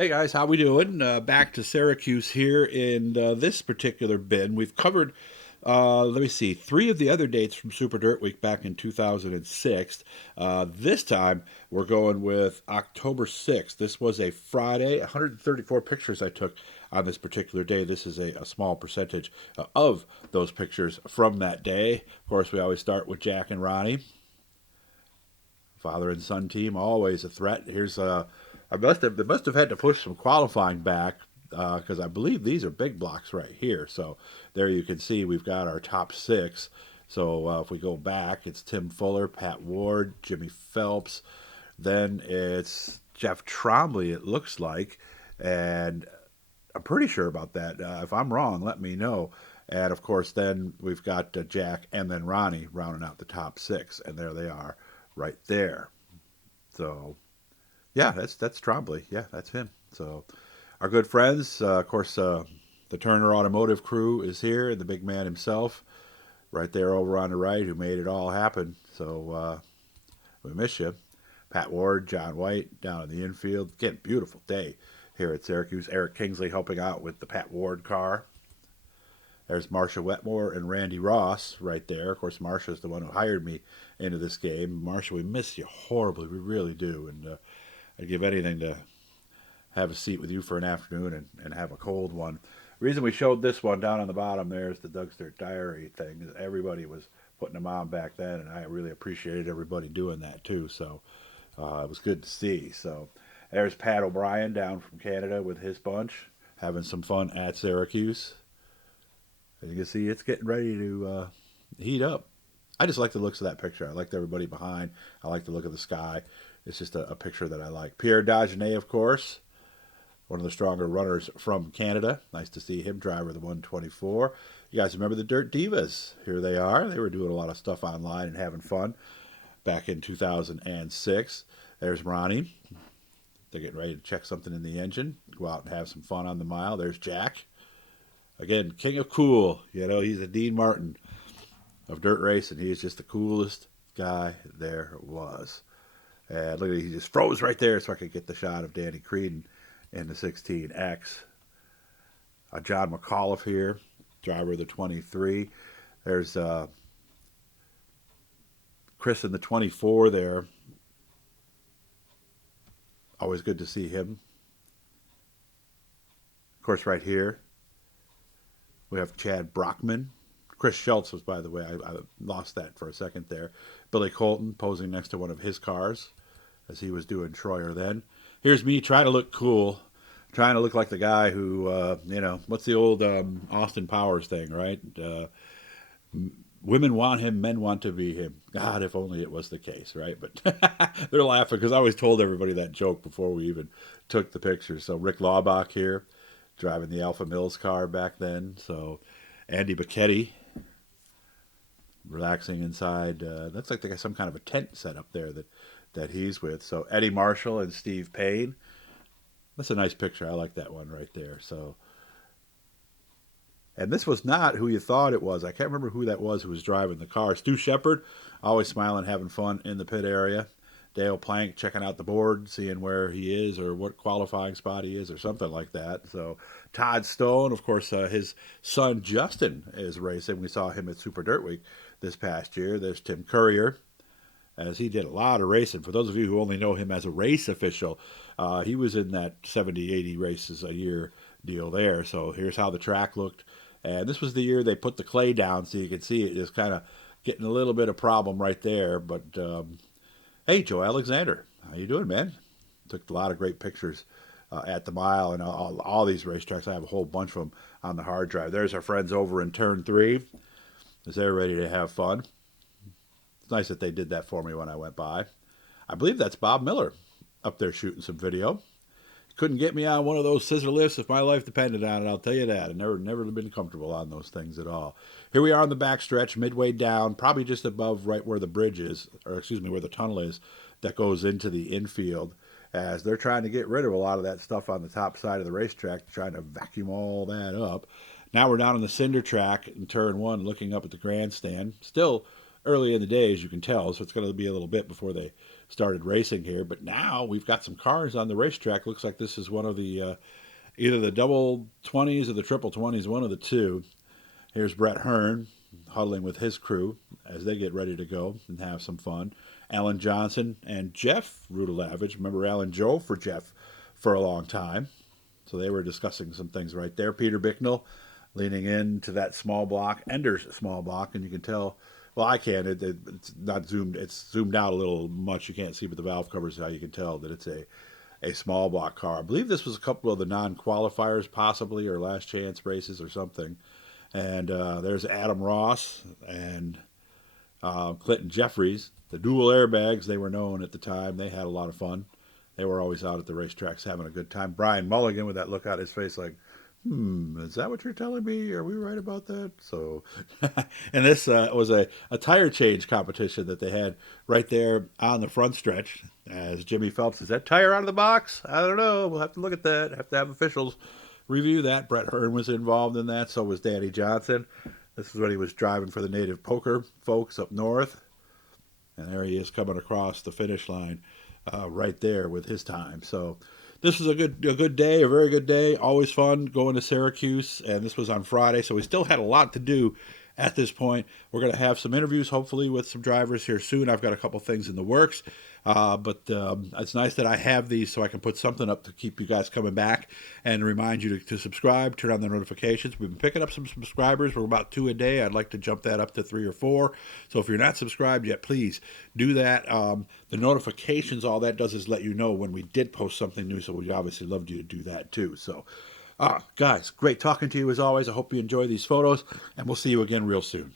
Hey guys, how we doing? Back to Syracuse here in this particular bin. We've covered, let me see, three of the other dates from Super Dirt Week back in 2006. This time we're going with October 6th. This was a Friday. 134 pictures I took on this particular day. This is a small percentage of those pictures from that day. Of course, we always start with Jack and Ronnie. Father and son team, always a threat. Here's they must have had to push some qualifying back because I believe these are big blocks right here. So there you can see we've got our top six. So if we go back, it's Tim Fuller, Pat Ward, Jimmy Phelps. Then it's Jeff Trombley, it looks like. And I'm pretty sure about that. If I'm wrong, let me know. And of course, then we've got Jack and then Ronnie rounding out the top six. And there they are right there. So yeah, that's Trombley. Yeah, that's him. So our good friends, of course, the Turner Automotive crew is here, and the big man himself, right there over on the right, who made it all happen. So we miss you, Pat Ward, John White down in the infield. Again, beautiful day here at Syracuse. Eric Kingsley helping out with the Pat Ward car. There's Marsha Wetmore and Randy Ross right there. Of course, Marsha's the one who hired me into this game. Marsha, we miss you horribly. We really do. And I'd give anything to have a seat with you for an afternoon and have a cold one. The reason we showed this one down on the bottom there is the Dougster Diary thing. Everybody was putting them on back then, and I really appreciated everybody doing that too. So it was good to see. So there's Pat O'Brien down from Canada with his bunch, having some fun at Syracuse. As you can see, it's getting ready to heat up. I just like the looks of that picture. I liked everybody behind. I like the look of the sky. It's just a picture that I like. Pierre Dagenet, of course, one of the stronger runners from Canada. Nice to see him, driver of the 124. You guys remember the Dirt Divas? Here they are. They were doing a lot of stuff online and having fun back in 2006. There's Ronnie. They're getting ready to check something in the engine, go out and have some fun on the mile. There's Jack. Again, king of cool. You know, he's a Dean Martin of dirt racing. He is just the coolest guy there was. And look at it, he just froze right there so I could get the shot of Danny Creedon in the 16X. John McAuliffe here, driver of the 23. There's Chris in the 24 there. Always good to see him. Of course, right here, we have Chad Brockman. Chris Schultz was, by the way, I lost that for a second there. Billy Colton posing next to one of his cars as he was doing Troyer then. Here's me trying to look cool, trying to look like the guy who, what's the old Austin Powers thing, right? Women want him, men want to be him. God, if only it was the case, right? But they're laughing because I always told everybody that joke before we even took the picture. So Rick Laubach here, driving the Alpha Mills car back then. So Andy Bacchetti, relaxing inside. That's like they got some kind of a tent set up there that he's with. So Eddie Marshall and Steve Payne. That's a nice picture. I like that one right there. So, and this was not who you thought it was. I can't remember who that was who was driving the car. Stu Shepard, always smiling, having fun in the pit area. Dale Plank checking out the board, seeing where he is or what qualifying spot he is or something like that. So Todd Stone, of course, his son Justin is racing. We saw him at Super Dirt Week this past year. There's Tim Courier, as he did a lot of racing. For those of you who only know him as a race official, he was in that 70, 80 races a year deal there. So here's how the track looked. And this was the year they put the clay down so you could see it just kind of getting a little bit of problem right there. But hey, Joe Alexander, how you doing, man? Took a lot of great pictures at the mile and all these racetracks. I have a whole bunch of them on the hard drive. There's our friends over in Turn 3 as they're ready to have fun. It's nice that they did that for me when I went by. I believe that's Bob Miller up there shooting some video. Couldn't get me on one of those scissor lifts if my life depended on it, I'll tell you that. I never been comfortable on those things at all. Here we are on the backstretch, midway down, probably just above right where the bridge is, or excuse me, where the tunnel is that goes into the infield, as they're trying to get rid of a lot of that stuff on the top side of the racetrack, trying to vacuum all that up. Now we're down on the cinder track in turn one, looking up at the grandstand. Still early in the day, as you can tell, so it's going to be a little bit before they started racing here. But now we've got some cars on the racetrack. Looks like this is one of the either the double 20s or the triple 20s, one of the two. Here's Brett Hearn huddling with his crew as they get ready to go and have some fun. Alan Johnson and Jeff Rudalavage. Remember Alan Joe for Jeff for a long time. So they were discussing some things right there. Peter Bicknell leaning into that small block, Ender's small block, and you can tell, well, I can, it's not zoomed, it's zoomed out a little much, you can't see, but the valve covers how you can tell that it's a small block car. I believe this was a couple of the non-qualifiers possibly, or last chance races or something. And there's Adam Ross and Clinton Jeffries, the dual airbags, they were known at the time. They had a lot of fun. They were always out at the racetracks having a good time. Brian Mulligan with that look on his face like, is that what you're telling me? Are we right about that? So, and this was a tire change competition that they had right there on the front stretch. As Jimmy Phelps, is that tire out of the box? I don't know. We'll have to look at that. Have to have officials review that. Brett Hearn was involved in that. So was Danny Johnson. This is when he was driving for the Native Poker folks up north. And there he is coming across the finish line right there with his time. So this was a good day, a very good day. Always fun going to Syracuse, and this was on Friday, so we still had a lot to do at this point. We're going to have some interviews, hopefully, with some drivers here soon. I've got a couple things in the works, but it's nice that I have these so I can put something up to keep you guys coming back and remind you to subscribe, turn on the notifications. We've been picking up some subscribers. We're about 2 a day. I'd like to jump that up to 3 or 4. So if you're not subscribed yet, please do that. The notifications, all that does is let you know when we did post something new, so we'd obviously love you to do that too. So guys, great talking to you as always. I hope you enjoy these photos, and we'll see you again real soon.